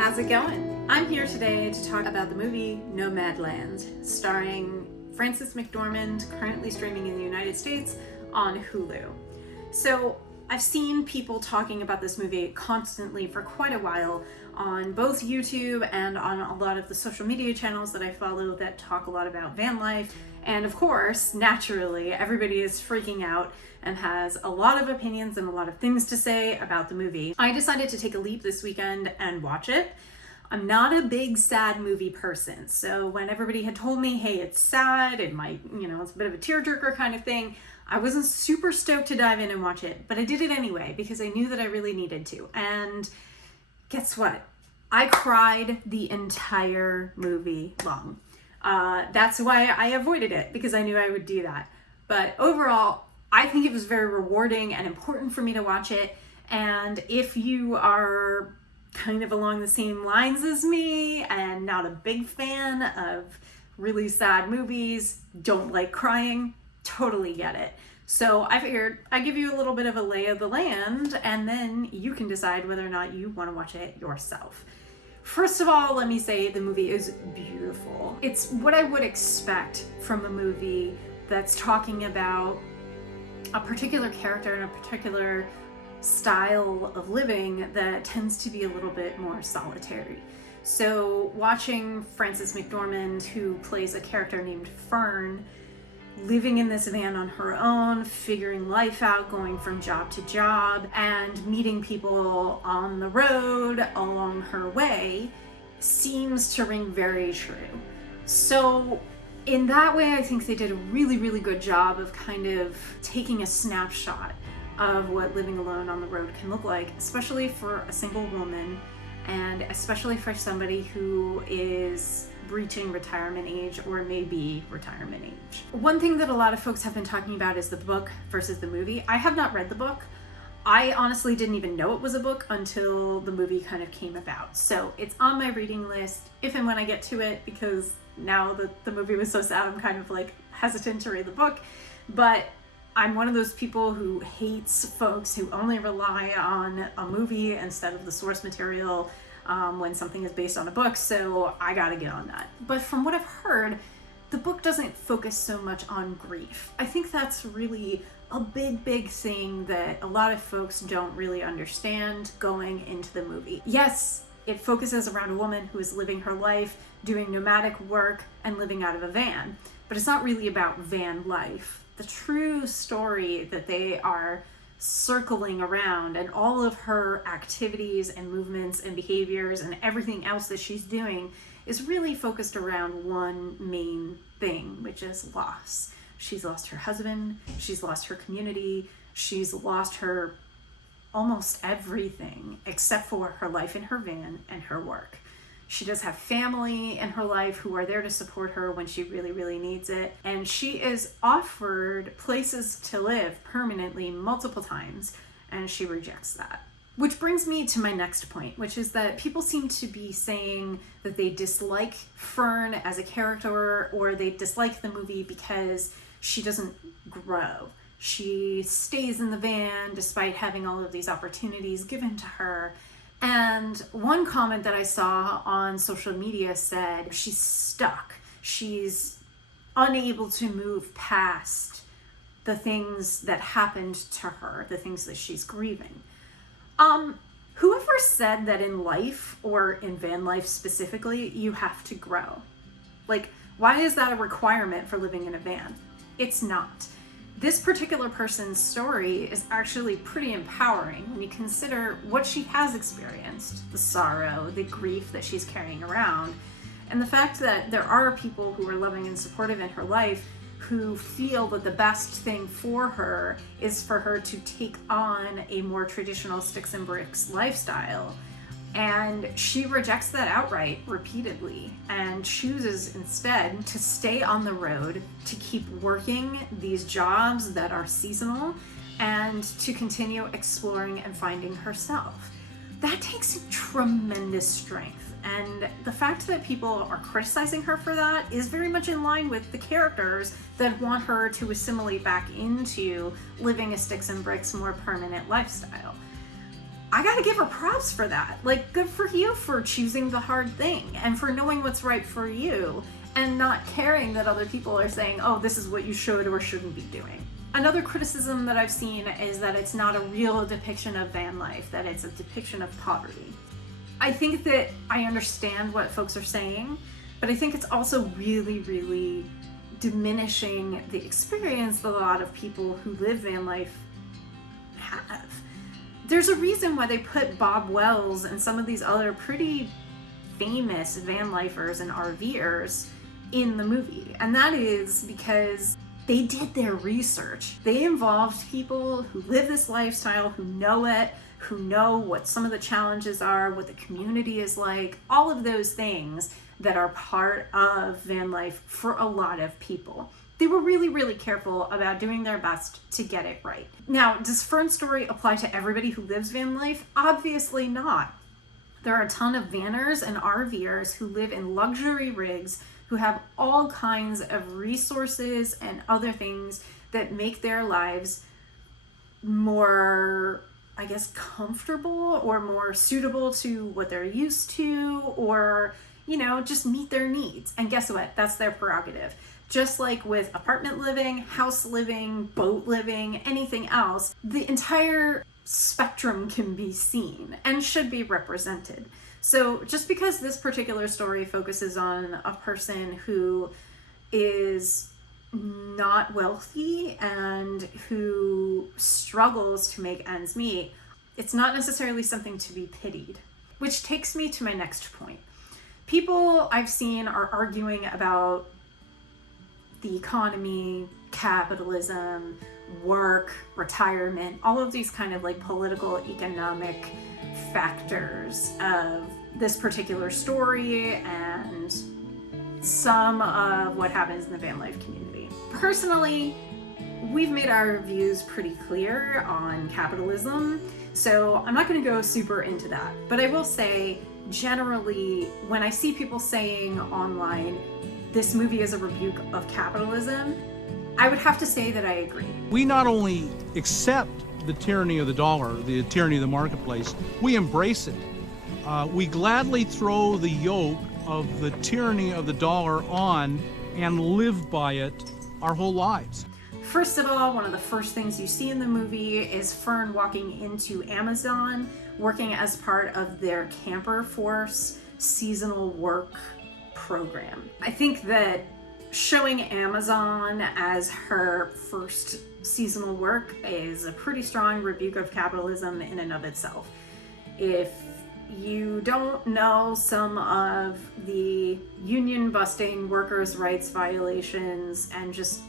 How's it going? I'm here today to talk about the movie Nomadland, starring Frances McDormand, currently streaming in the United States on Hulu. So I've seen people talking about this movie constantly for quite a while on both YouTube and on a lot of the social media channels that I follow that talk a lot about van life. And of course, naturally, everybody is freaking out and has a lot of opinions and a lot of things to say about the movie. I decided to take a leap this weekend and watch it. I'm not a big sad movie person, so when everybody had told me, hey, it's sad, it might, it's a bit of a tearjerker kind of thing, I wasn't super stoked to dive in and watch it, but I did it anyway because I knew that I really needed to. And guess what? I cried the entire movie long. That's why I avoided it, because I knew I would do that. But overall, I think it was very rewarding and important for me to watch it. And if you are kind of along the same lines as me and not a big fan of really sad movies, don't like crying, totally get it. So I figured I'd give you a little bit of a lay of the land, and then you can decide whether or not you want to watch it yourself. First of all, let me say the movie is beautiful. It's what I would expect from a movie that's talking about a particular character and a particular style of living that tends to be a little bit more solitary. So watching Frances McDormand, who plays a character named Fern, living in this van on her own, figuring life out, going from job to job, and meeting people on the road along her way, seems to ring very true. So in that way, I think they did a really, really good job of kind of taking a snapshot of what living alone on the road can look like, especially for a single woman, and especially for somebody who is reaching retirement age or maybe retirement age. One thing that a lot of folks have been talking about is the book versus the movie. I have not read the book. I honestly didn't even know it was a book until the movie kind of came about. So it's on my reading list if and when I get to it, because now that the movie was so sad, I'm kind of like hesitant to read the book. But I'm one of those people who hates folks who only rely on a movie instead of the source material when something is based on a book, so I gotta get on that. But from what I've heard, the book doesn't focus so much on grief. I think that's really a big thing that a lot of folks don't really understand going into the movie. Yes, it focuses around a woman who is living her life, doing nomadic work, and living out of a van, but it's not really about van life. The true story that they are circling around, and all of her activities and movements and behaviors and everything else that she's doing, is really focused around one main thing, which is loss. She's lost her husband, she's lost her community, she's lost her almost everything except for her life in her van and her work. She does have family in her life who are there to support her when she really needs it. And she is offered places to live permanently multiple times, and she rejects that. Which brings me to my next point, which is that people seem to be saying that they dislike Fern as a character, or they dislike the movie because she doesn't grow. She stays in the van despite having all of these opportunities given to her. And one comment that I saw on social media said she's stuck. She's unable to move past the things that happened to her, the things that she's grieving. Whoever said that in life, or in van life specifically, you have to grow? Like, why is that a requirement for living in a van? It's not. This particular person's story is actually pretty empowering when you consider what she has experienced, the sorrow, the grief that she's carrying around, and the fact that there are people who are loving and supportive in her life who feel that the best thing for her is for her to take on a more traditional sticks and bricks lifestyle. And she rejects that outright repeatedly and chooses instead to stay on the road, to keep working these jobs that are seasonal, and to continue exploring and finding herself. That takes tremendous strength. And the fact that people are criticizing her for that is very much in line with the characters that want her to assimilate back into living a sticks and bricks, more permanent lifestyle. I gotta give her props for that. Like, good for you for choosing the hard thing and for knowing what's right for you and not caring that other people are saying, oh, this is what you should or shouldn't be doing. Another criticism that I've seen is that it's not a real depiction of van life, that it's a depiction of poverty. I think that I understand what folks are saying, but I think it's also really, really diminishing the experience that a lot of people who live van life have. There's a reason why they put Bob Wells and some of these other pretty famous van lifers and RVers in the movie. And that is because they did their research. They involved people who live this lifestyle, who know it, who know what some of the challenges are, what the community is like, all of those things that are part of van life for a lot of people. They were really, really careful about doing their best to get it right. Now, does Fern's story apply to everybody who lives van life? Obviously not. There are a ton of vanners and RVers who live in luxury rigs, who have all kinds of resources and other things that make their lives more, I guess, comfortable or more suitable to what they're used to, or, you know, just meet their needs. And guess what? That's their prerogative. Just like with apartment living, house living, boat living, anything else, the entire spectrum can be seen and should be represented. So just because this particular story focuses on a person who is not wealthy and who struggles to make ends meet, it's not necessarily something to be pitied. Which takes me to my next point. People I've seen are arguing about the economy, capitalism, work, retirement, all of these kind of like political, economic factors of this particular story and some of what happens in the van life community. Personally, we've made our views pretty clear on capitalism, so I'm not going to go super into that. But I will say, generally, when I see people saying online, this movie is a rebuke of capitalism, I would have to say that I agree. We not only accept the tyranny of the dollar, the tyranny of the marketplace, we embrace it. We gladly throw the yoke of the tyranny of the dollar on and live by it our whole lives. First of all, one of the first things you see in the movie is Fern walking into Amazon, working as part of their Camper Force seasonal work program. I think that showing Amazon as her first seasonal work is a pretty strong rebuke of capitalism in and of itself. If you don't know some of the union busting, workers' rights violations, and just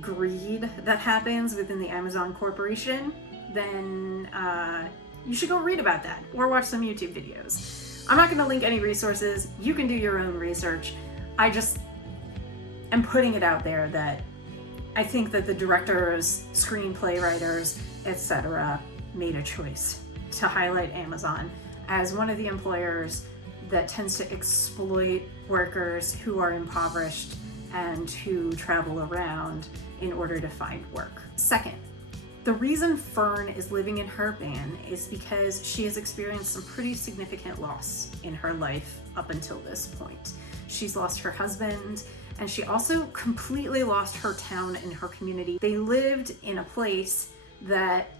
greed that happens within the Amazon Corporation, then you should go read about that or watch some YouTube videos. I'm not going to link any resources. You can do your own research. I just am putting it out there that I think that the directors, screenplay writers, etc. made a choice to highlight Amazon as one of the employers that tends to exploit workers who are impoverished and who travel around in order to find work. Second, the reason Fern is living in her van is because she has experienced some pretty significant loss in her life up until this point. She's lost her husband, and she also completely lost her town and her community. They lived in a place that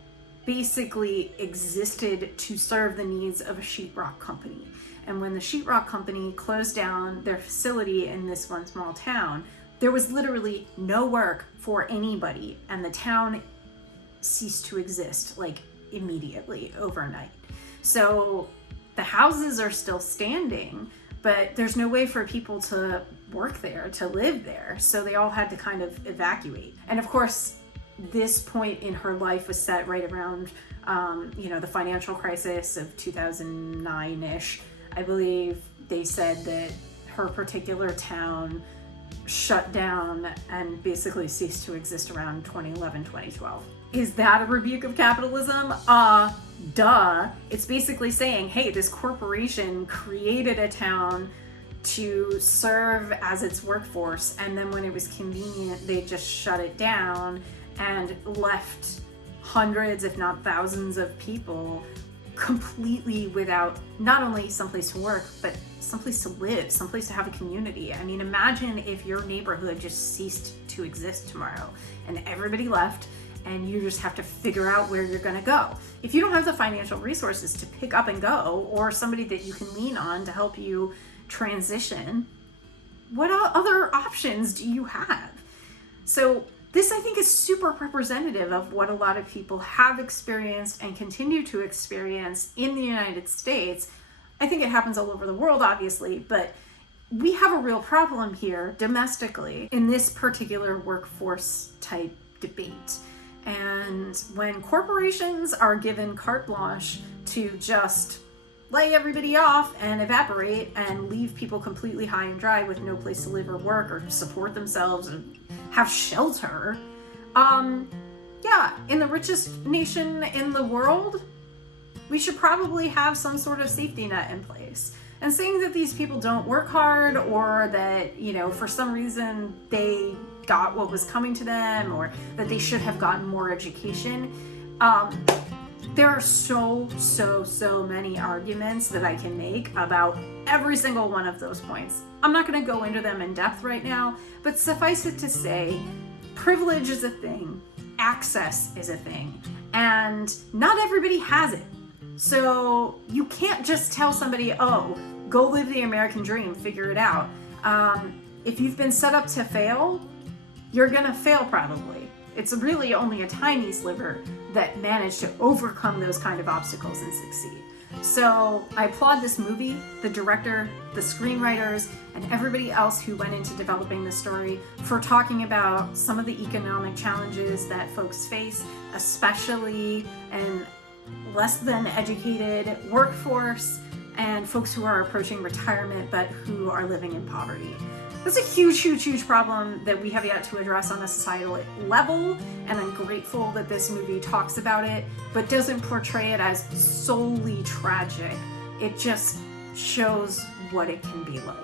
basically existed to serve the needs of a sheetrock company. And when the sheetrock company closed down their facility in this one small town, there was literally no work for anybody, and the town ceased to exist like immediately overnight. So the houses are still standing, but there's no way for people to work there, to live there. So they all had to kind of evacuate. And of course, this point in her life was set right around, the financial crisis of 2009-ish. I believe they said that her particular town shut down and basically ceased to exist around 2011, 2012. Is that a rebuke of capitalism? Duh. It's basically saying, hey, this corporation created a town to serve as its workforce, and then when it was convenient, they just shut it down and left hundreds, if not thousands of people completely without not only someplace to work, but someplace to live, someplace to have a community. I mean, imagine if your neighborhood just ceased to exist tomorrow and everybody left and you just have to figure out where you're gonna go. If you don't have the financial resources to pick up and go, or somebody that you can lean on to help you transition, what other options do you have? So this, I think, is super representative of what a lot of people have experienced and continue to experience in the United States. I think it happens all over the world, obviously, but we have a real problem here domestically in this particular workforce type debate. And when corporations are given carte blanche to just lay everybody off and evaporate and leave people completely high and dry with no place to live or work or support themselves and have shelter, in the richest nation in the world, we should probably have some sort of safety net in place. And saying that these people don't work hard, or that, for some reason they got what was coming to them, or that they should have gotten more education, there are so many arguments that I can make about every single one of those points. I'm not going to go into them in depth right now, but suffice it to say, privilege is a thing, access is a thing, and not everybody has it. So you can't just tell somebody, oh, go live the American dream, figure it out. If you've been set up to fail, you're going to fail probably. It's really only a tiny sliver that managed to overcome those kind of obstacles and succeed. So I applaud this movie, the director, the screenwriters, and everybody else who went into developing this story for talking about some of the economic challenges that folks face, especially in less than educated workforce and folks who are approaching retirement but who are living in poverty. That's a huge problem that we have yet to address on a societal level, and I'm grateful that this movie talks about it, but doesn't portray it as solely tragic. It just shows what it can be like.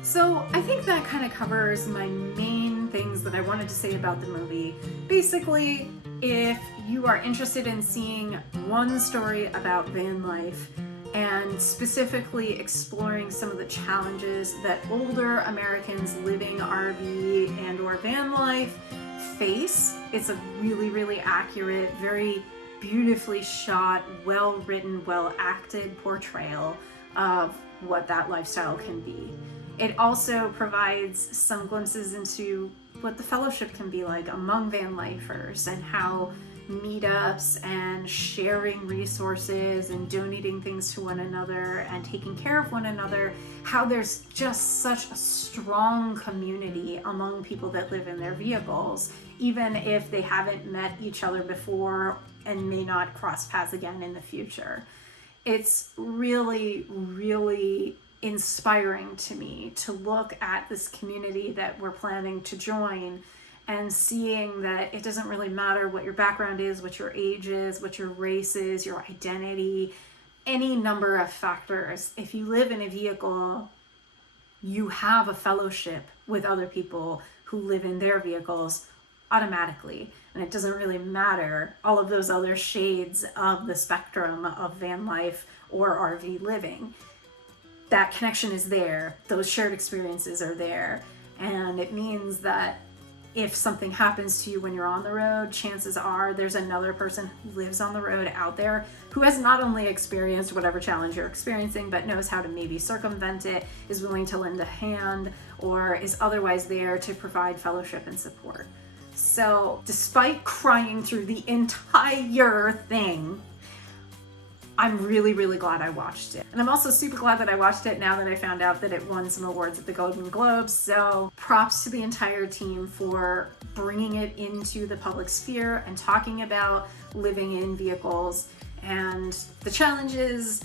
So I think that kind of covers my main things that I wanted to say about the movie. Basically, if you are interested in seeing one story about van life, and specifically exploring some of the challenges that older Americans living RV and or van life face, it's a really accurate, very beautifully shot, well written, well acted portrayal of what that lifestyle can be. It also provides some glimpses into what the fellowship can be like among van lifers, and how meetups and sharing resources and donating things to one another and taking care of one another, how there's just such a strong community among people that live in their vehicles, even if they haven't met each other before and may not cross paths again in the future. It's really inspiring to me to look at this community that we're planning to join, and seeing that it doesn't really matter what your background is, what your age is, what your race is, your identity, any number of factors. If you live in a vehicle, you have a fellowship with other people who live in their vehicles automatically. And it doesn't really matter all of those other shades of the spectrum of van life or RV living. That connection is there. Those shared experiences are there. And it means that if something happens to you when you're on the road, chances are there's another person who lives on the road out there who has not only experienced whatever challenge you're experiencing, but knows how to maybe circumvent it, is willing to lend a hand, or is otherwise there to provide fellowship and support. So despite crying through the entire thing, I'm really glad I watched it. And I'm also super glad that I watched it now that I found out that it won some awards at the Golden Globes. So props to the entire team for bringing it into the public sphere and talking about living in vehicles and the challenges,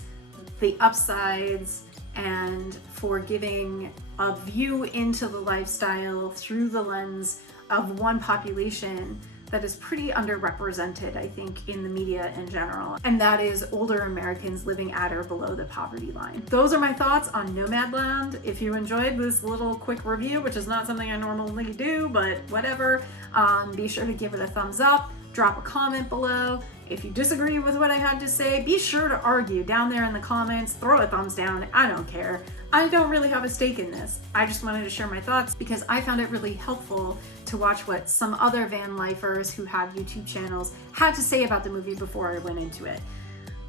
the upsides, and for giving a view into the lifestyle through the lens of one population that is pretty underrepresented, I think, in the media in general, and that is older Americans living at or below the poverty line. Those are my thoughts on Nomadland. If you enjoyed this little quick review, which is not something I normally do, but whatever, be sure to give it a thumbs up. drop a comment below. If you disagree with what I had to say, be sure to argue down there in the comments, throw a thumbs down, I don't care. I don't really have a stake in this. I just wanted to share my thoughts because I found it really helpful to watch what some other van lifers who have YouTube channels had to say about the movie before I went into it.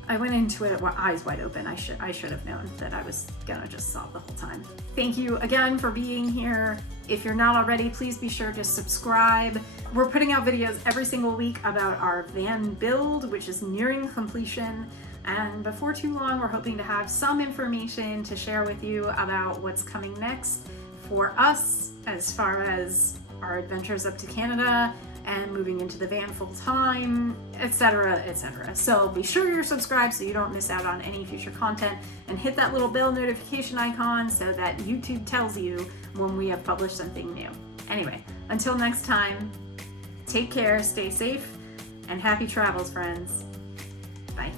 I went into it with eyes wide open. I should have known that I was gonna just sob the whole time. Thank you again for being here. If you're not already, please be sure to subscribe. We're putting out videos every single week about our van build, which is nearing completion. And before too long, we're hoping to have some information to share with you about what's coming next for us as far as our adventures up to Canada and moving into the van full time, etc., etc. So be sure you're subscribed so you don't miss out on any future content, and hit that little bell notification icon so that YouTube tells you when we have published something new. Anyway, until next time, take care, stay safe, and happy travels, friends. Bye.